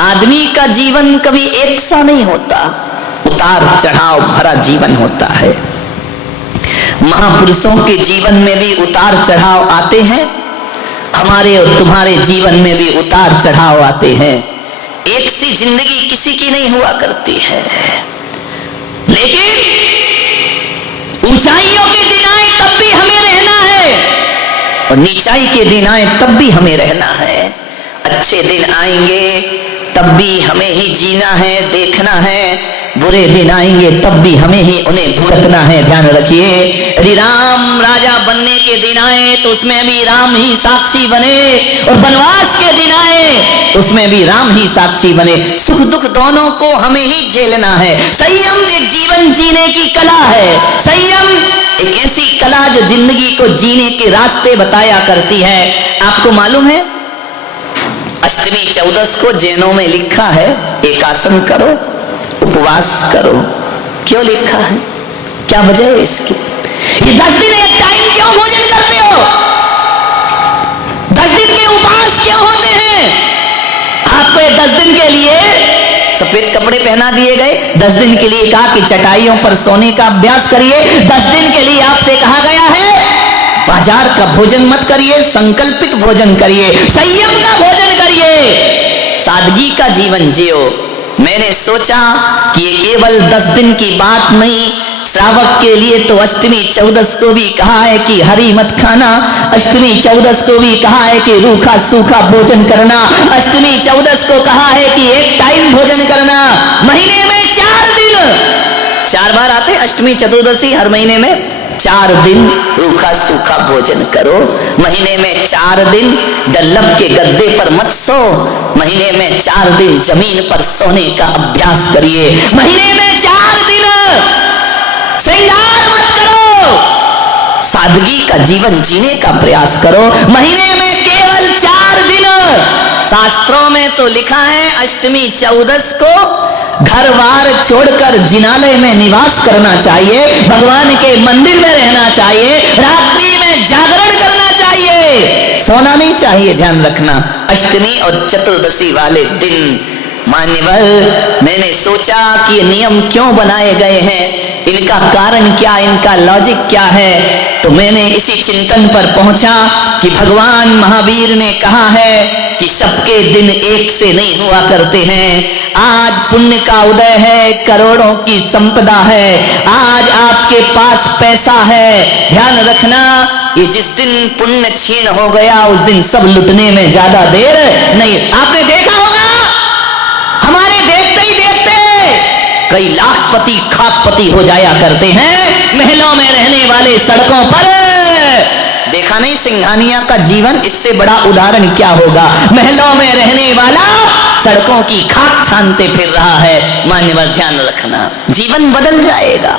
आदमी का जीवन कभी एक सा नहीं होता, उतार चढ़ाव भरा जीवन होता है। महापुरुषों के जीवन में भी उतार चढ़ाव आते हैं, हमारे और तुम्हारे जीवन में भी उतार चढ़ाव आते हैं। एक सी जिंदगी किसी की नहीं हुआ करती है, लेकिन ऊंचाइयों के दिन आए तब भी हमें रहना है और नीचाई के दिन आए तब भी हमें रहना है। अच्छे दिन आएंगे तब भी हमें ही जीना है, देखना है, बुरे दिन आएंगे तब भी हमें ही उन्हें भुगतना है। ध्यान रखिए, यदि राम राजा बनने के दिन आए तो उसमें भी राम ही साक्षी बने, और बनवास के दिन आए तो उसमें भी राम ही साक्षी बने। सुख दुख दोनों को हमें ही झेलना है। संयम एक जीवन जीने की कला है। संयम एक ऐसी कला जो जिंदगी को जीने के रास्ते बताया करती है। आपको मालूम है, अष्टमी चौदस को जैनों में लिखा है एकासन करो, उपवास करो। क्यों लिखा है, क्या वजह है इसकी? ये 10 दिन एक टाइम क्यों भोजन करते हो? 10 दिन के उपवास क्यों होते हैं? आपको 10 दिन के लिए सफेद कपड़े पहना दिए गए, 10 दिन के लिए कहा कि चटाइयों पर सोने का अभ्यास करिए, 10 दिन के लिए आपसे कहा गया है बाजार का भोजन मत करिए, संकल्पित भोजन करिए, संयम का भोजन करिए, सादगी का जीवन जियो। मैंने सोचा कि ये केवल 10 दिन की बात नहीं, श्रावक के लिए तो अष्टमी चौदस को भी कहा है कि हरी मत खाना, अष्टमी चौदस को भी कहा है कि रूखा सूखा भोजन करना, अष्टमी चौदस को कहा है कि एक टाइम भोजन करना। महीने में 4 दिन, 4 बार आते अष्टमी चतुर्दशी, हर महीने में 4 दिन रूखा सूखा भोजन करो। महीने में 4 दिन डल्लब के गद्दे पर मत सो, महीने में 4 दिन जमीन पर सोने का अभ्यास करिए। महीने में 4 दिन श्रृंगार मत करो, सादगी का जीवन जीने का प्रयास करो। महीने में केवल 4 दिन। शास्त्रों में तो लिखा है अष्टमी चौदस को घर बार छोड़कर जिनालय में निवास करना चाहिए, भगवान के मंदिर में रहना चाहिए, रात्रि में जागरण करना चाहिए, सोना नहीं चाहिए। ध्यान रखना, अष्टमी और चतुर्दशी वाले दिन। मान्यवर, मैंने सोचा कि ये नियम क्यों बनाए गए हैं, इनका कारण क्या, इनका लॉजिक क्या है, तो मैंने इसी चिंतन पर पहुंचा कि भगवान महावीर ने कहा है कि सबके दिन एक से नहीं हुआ करते हैं। आज पुण्य का उदय है, करोड़ों की संपदा है, आज आपके पास पैसा है, ध्यान रखना, ये जिस दिन पुण्य छीन हो गया उस दिन सब लुटने में ज्यादा देर नहीं। आपने देखा होगा, हमारे देखते ही देखते कई लाखपति खाकपति हो जाया करते हैं, महलों में रहने वाले सड़कों पर। देखा नहीं सिंघानिया का जीवन, इससे बड़ा उदाहरण क्या होगा? महलों में रहने वाला सड़कों की खाक छानते फिर रहा है। मान्यवर, ध्यान रखना, जीवन बदल जाएगा।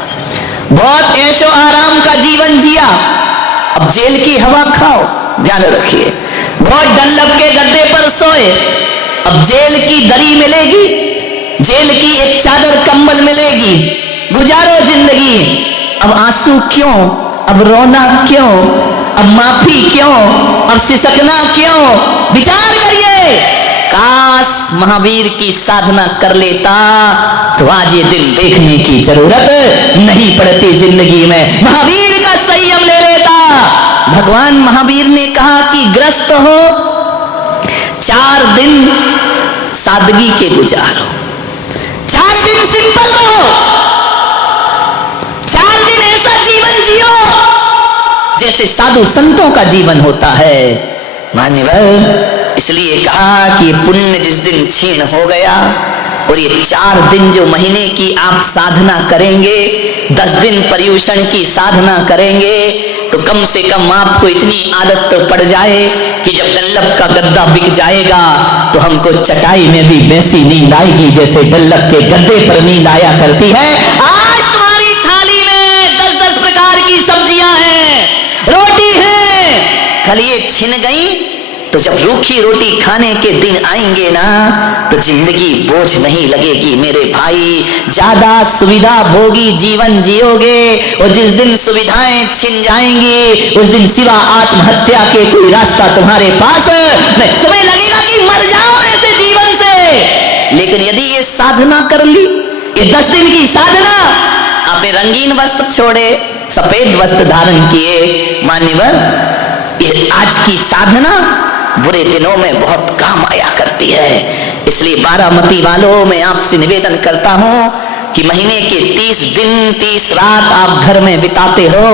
बहुत ऐशो आराम का जीवन जिया, अब जेल की हवा खाओ। ध्यान रखिए, बहुत डल्लब के गद्दे पर सोए, अब जेल की दरी मिलेगी, जेल की एक चादर कंबल मिलेगी, गुजारो जिंदगी। अब आंसू क्यों, अब रोना क्यों, अब माफी क्यों, अब सिसकना क्यों? विचार करिए, काश महावीर की साधना कर लेता तो आज ये दिन देखने की जरूरत नहीं पड़ती जिंदगी में। महावीर का संयम ले लेता। भगवान महावीर ने कहा कि ग्रस्त हो, 4 दिन सादगी के गुजारो, 4 दिन सिंपल रहो, 4 दिन ऐसा जीवन जियो जैसे साधु संतों का जीवन होता है। मान्यवर, इसलिए कहा कि ये पुण्य जिस दिन छीन हो गया और ये 4 दिन जो महीने की आप साधना करेंगे, 10 दिन पर्युषण की साधना करेंगे, तो कम से कम आपको इतनी आदत तो पड़ जाए कि जब डल्लब का गद्दा बिक जाएगा तो हमको चटाई में भी वैसी नींद आएगी जैसे डल्लब के गद्दे पर नींद आया करती है। आज तुम्हारी थाली में 10-10 प्रकार की सब्जियां हैं, रोटी है, कल ये छिन गई तो जब रूखी रोटी खाने के दिन आएंगे ना तो जिंदगी बोझ नहीं लगेगी मेरे भाई। ज्यादा सुविधा भोगी जीवन जियोगे और जिस दिन सुविधाएं छिन जाएंगी उस दिन सिवा आत्महत्या के कोई रास्ता तुम्हारे पास नहीं। तुम्हें लगेगा कि मर जाओ ऐसे जीवन से, लेकिन यदि ये साधना कर ली, ये 10 दिन की साधना, आपने रंगीन वस्त्र छोड़े, सफेद वस्त्र धारण किए, मान्यवर, ये आज की साधना बुरे दिनों में बहुत काम आया करती है। इसलिए बारामती वालों, मैं आपसे निवेदन करता हूं कि महीने के 30 दिन 30 रात आप घर में बिताते हो,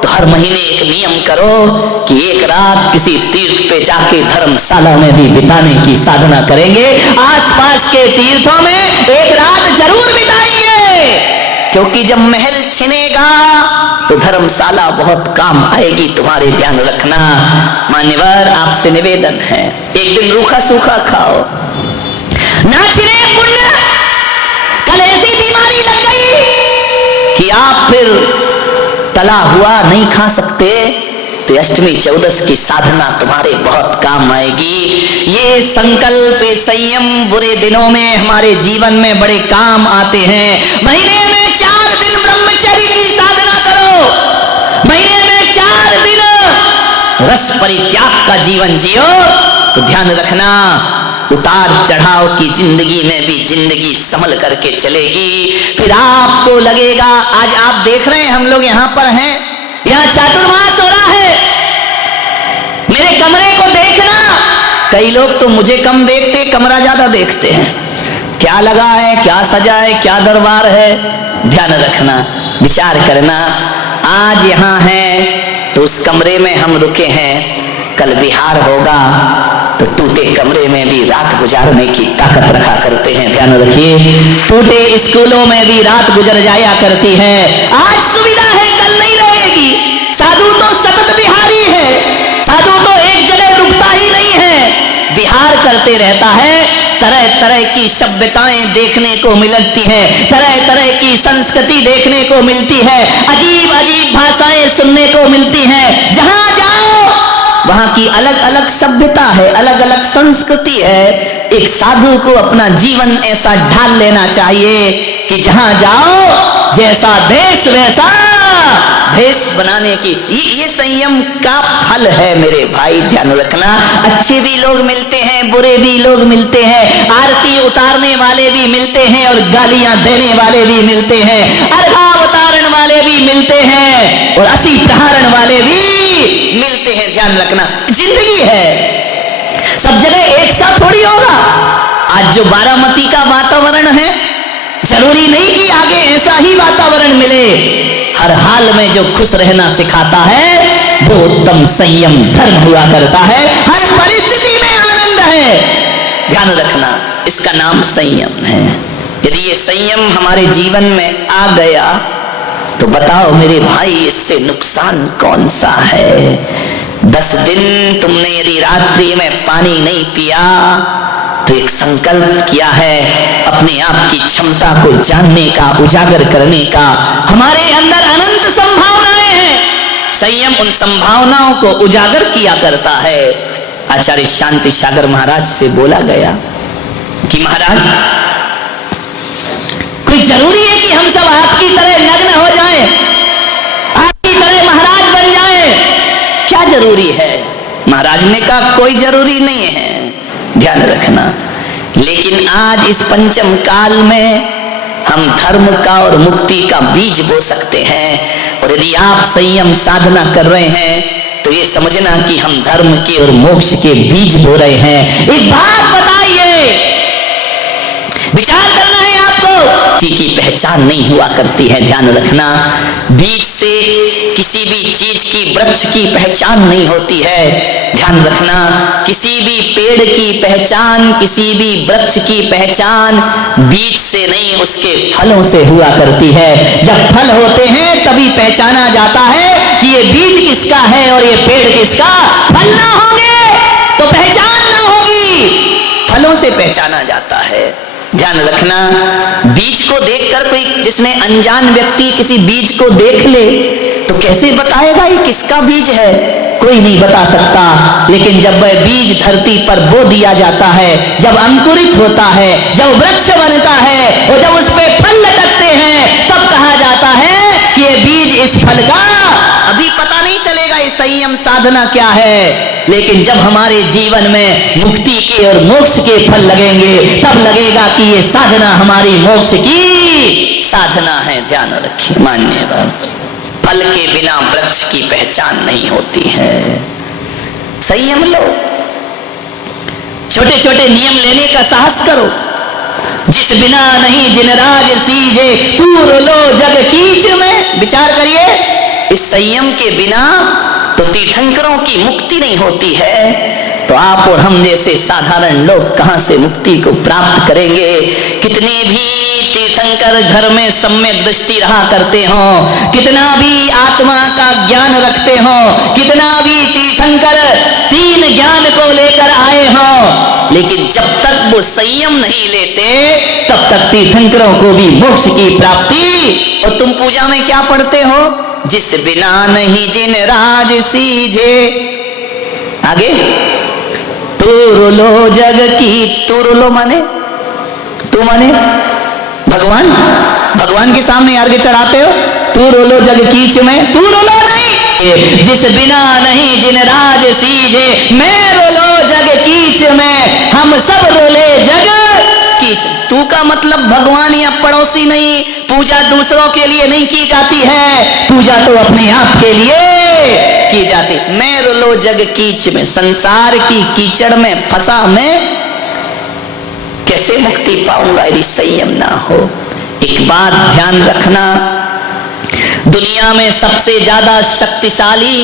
तो हर महीने एक नियम करो कि एक रात किसी तीर्थ पे जाके धर्मशाला में भी बिताने की साधना करेंगे। आसपास के तीर्थों में एक रात जरूर बिताएंगे, क्योंकि जब महल छिनेगा तो धर्मशाला बहुत काम आएगी, तुम्हारे ध्यान रखना। मान्यवर, आपसे निवेदन है, एक दिन रूखा सूखा खाओ, ना छिने पुण्य। कल ऐसी बीमारी लग गई कि आप फिर तला हुआ नहीं खा सकते, तो अष्टमी चौदस की साधना तुम्हारे बहुत काम आएगी। ये संकल्प, ये संयम बुरे दिनों में हमारे जीवन में बड़े काम आते हैं। महीने में 4 दिन ब्रह्मचर्य की साधना करो, महीने में 4 दिन रस परित्याग का जीवन जियो, तो ध्यान रखना उतार चढ़ाव की जिंदगी में भी जिंदगी संभल करके चलेगी। फिर आपको लगेगा, आज आप देख रहे हैं हम लोग यहां पर हैं, यहां चातुर्मास हो रहा है, मेरे कमरे को देखना। कई लोग तो मुझे कम देखते, कमरा ज्यादा देखते हैं, क्या लगा है, क्या सजा है, क्या दरबार है। ध्यान रखना, विचार करना, आज यहां है तो उस कमरे में हम रुके हैं, कल बिहार होगा तो टूटे कमरे में भी रात गुजारने की ताकत रखा करते हैं। ध्यान रखिए, टूटे स्कूलों में भी रात गुजर जाया करती है। आज सुविधा है, कल नहीं रहेगी। साधु तो सतत बिहारी है, साधु तो एक जगह रुकता ही नहीं है, बिहार करते रहता है। तरह तरह की सभ्यताएं देखने को मिलती हैं, तरह तरह की संस्कृति देखने को मिलती है, अजीब अजीब भाषाएं सुनने को मिलती हैं। जहां जाओ वहां की अलग अलग सभ्यता है, अलग अलग संस्कृति है। एक साधु को अपना जीवन ऐसा ढाल लेना चाहिए कि जहां जाओ जैसा देश वैसा भेष बनाने की। ये संयम का फल है मेरे भाई, ध्यान रखना। अच्छे भी लोग मिलते हैं, बुरे भी लोग मिलते हैं, आरती उतारने वाले भी मिलते हैं और गालियां देने वाले भी मिलते हैं, अर्घा उतारण वाले भी मिलते हैं और असी प्रहारण वाले भी मिलते हैं। ध्यान रखना, जिंदगी है, सब जगह एक साथ थोड़ी होगा। आज जो बारामती का वातावरण है, जरूरी नहीं कि आगे ऐसा ही वातावरण मिले। हर हाल में जो खुश रहना सिखाता है वो उत्तम संयम धर्म हुआ करता है। हर परिस्थिति में आनंद है, ध्यान रखना, इसका नाम संयम है। यदि ये संयम हमारे जीवन में आ गया तो बताओ मेरे भाई, इससे नुकसान कौन सा है। 10 दिन तुमने यदि रात्रि में पानी नहीं पिया तो एक संकल्प किया है अपने आप की क्षमता को जानने का, उजागर करने का। हमारे अंदर अनंत संभावनाएं हैं, संयम उन संभावनाओं को उजागर किया करता है। आचार्य शांति सागर महाराज से बोला गया कि महाराज, कोई जरूरी है कि हम सब आपकी तरह नग्न हो जाएं, आपकी तरह महाराज बन जाएं? क्या जरूरी है? महाराज ने कहा कोई जरूरी नहीं है, ध्यान रखना। लेकिन आज इस पंचम काल में हम धर्म का और मुक्ति का बीज बो सकते हैं। और यदि आप संयम साधना कर रहे हैं तो ये समझना कि हम धर्म के और मोक्ष के बीज बो रहे हैं। एक बात बताइए, विचार करना है आपको, किसी की पहचान नहीं हुआ करती है, ध्यान रखना। बीज से किसी भी चीज की, वृक्ष की पहचान नहीं होती है, ध्यान रखना। किसी भी पेड़ की पहचान, किसी भी वृक्ष की पहचान बीज से नहीं, उसके फलों से हुआ करती है। जब फल होते हैं तभी पहचाना जाता है कि ये बीज किसका है और ये पेड़ किसका। फल ना होंगे तो पहचान ना होगी, फलों से पहचाना जाता है, ध्यान रखना। बीज को देखकर कोई, जिसने अनजान व्यक्ति किसी बीज को देख ले तो कैसे बताएगा ये किसका बीज है? कोई नहीं बता सकता। लेकिन जब वह बीज धरती पर बो दिया जाता है, जब अंकुरित होता है, जब वृक्ष बनता है और जब उस पे फल लटकते हैं, तब कहा जाता है कि ये बीज इस फल का। अभी पता नहीं चलेगा इस संयम साधना क्या है, लेकिन जब हमारे जीवन में मुक्ति के और मोक्ष के फल लगेंगे तब लगेगा कि ये साधना हमारी मोक्ष की साधना है। ध्यान रखिए मान्यवर, फल के बिना वृक्ष की पहचान नहीं होती है। संयम लो, छोटे छोटे नियम लेने का साहस करो। जिस बिना नहीं जिन राज सीजे, तूर लो जग कीच में। विचार करिए, इस संयम के बिना तो तीर्थंकरों की मुक्ति नहीं होती है, तो आप और हम जैसे साधारण लोग कहां से मुक्ति को प्राप्त करेंगे। कितने भी तीर्थंकर घर में सम्यक दृष्टि रहा करते हो, कितना भी आत्मा का ज्ञान रखते हो, कितना भी तीर्थंकर तीन ज्ञान को लेकर आए हो, लेकिन जब तक वो संयम नहीं लेते तब तक तीर्थंकरों को भी मोक्ष की प्राप्ति। और तुम पूजा में क्या पढ़ते हो, जिस बिना नहीं जिन राज सीजे, आगे तूर लो जग कीच। तूर लो माने, तू माने भगवान, भगवान के सामने अर्घ्य चढ़ाते हो, तू रोलो जग कीच में, तू रोलो नहीं। जिस बिना नहीं जिन राज सीजे, मैं रोलो जग कीच में, हम सब रोले जग कीच। तू का मतलब भगवान या पड़ोसी नहीं। पूजा दूसरों के लिए नहीं की जाती है, पूजा तो अपने आप के लिए की जाती। मैं रोलो जग कीच में, संसार की कीचड़ में फंसा मैं कैसे मुक्ति पाऊंगा यदि संयम ना हो। एक बात ध्यान रखना, दुनिया में सबसे ज्यादा शक्तिशाली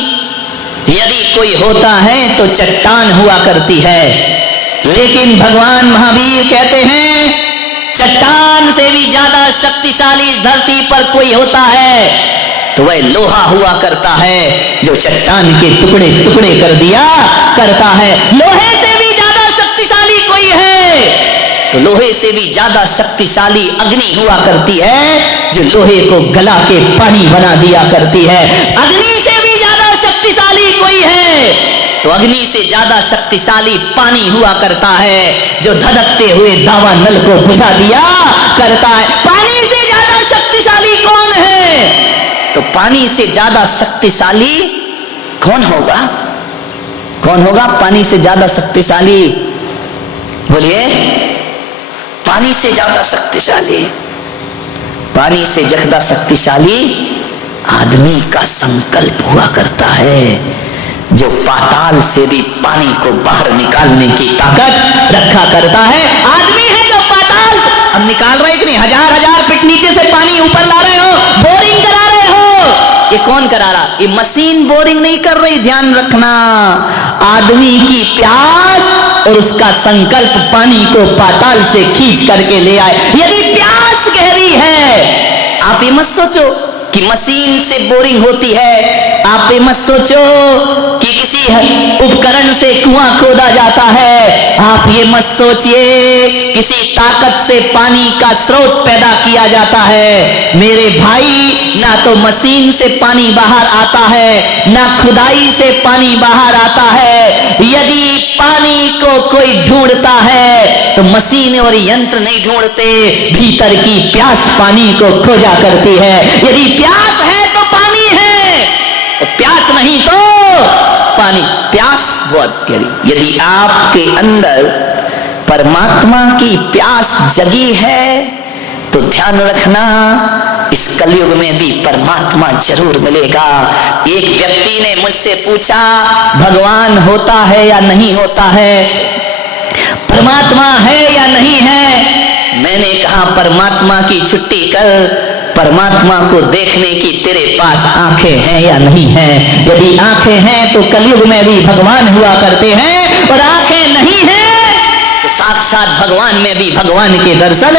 यदि कोई होता है तो चट्टान हुआ करती है, लेकिन भगवान महावीर कहते हैं चट्टान से भी ज्यादा शक्तिशाली धरती पर कोई होता है तो वह लोहा हुआ करता है, जो चट्टान के टुकड़े टुकड़े कर दिया करता है। लोहे से भी ज्यादा शक्तिशाली कोई है तो लोहे से भी ज्यादा शक्तिशाली अग्नि हुआ करती है, जो लोहे को गला के पानी बना दिया करती है। अग्नि से भी ज्यादा शक्तिशाली कोई है तो अग्नि से ज्यादा शक्तिशाली पानी हुआ करता है, जो धधकते हुए दावा नल को बुझा दिया करता है। पानी से ज्यादा शक्तिशाली कौन है, तो पानी से ज्यादा शक्तिशाली कौन होगा, कौन होगा पानी से ज्यादा शक्तिशाली, बोलिए। पानी से ज्यादा शक्तिशाली, पानी से ज्यादा शक्तिशाली आदमी का संकल्प हुआ करता है, जो पाताल से भी पानी को बाहर निकालने की ताकत रखा करता है। आदमी है जो पाताल अब निकाल रहे कि नहीं, हजार हजार फीट नीचे से पानी ऊपर ला रहे हो, बोरिंग करा रहे हो। ये कौन करा रहा, ये मशीन बोरिंग नहीं कर रही, ध्यान रखना। आदमी की प्यास और उसका संकल्प पानी को पाताल से खींच करके ले आए। यदि प्यास गहरी है, आप ये मत सोचो कि मशीन से बोरिंग होती है, आप ये मत सोचो कि किसी उपकरण से कुआं खोदा जाता है, आप ये मत सोचिए किसी ताकत से पानी का स्रोत पैदा किया जाता है। मेरे भाई, ना तो मशीन से पानी बाहर आता है, ना खुदाई से पानी बाहर आता है। यदि पानी को कोई ढूंढता है तो मशीन और यंत्र नहीं ढूंढते, भीतर की प्यास पानी को खोजा करती है। यदि प्यास है तो पानी है, और प्यास नहीं तो पानी। प्यास बहुत गहरी, यदि आपके अंदर परमात्मा की प्यास जगी है तो ध्यान रखना, इस कलयुग में भी परमात्मा जरूर मिलेगा। एक व्यक्ति ने मुझसे पूछा, भगवान होता है या नहीं होता है, परमात्मा है या नहीं है। मैंने कहा परमात्मा की छुट्टी कर, परमात्मा को देखने की तेरे पास आंखें हैं या नहीं है। यदि आंखें हैं तो कलयुग में भी भगवान हुआ करते हैं, और आंखें नहीं है तो साक्षात भगवान में भी भगवान के दर्शन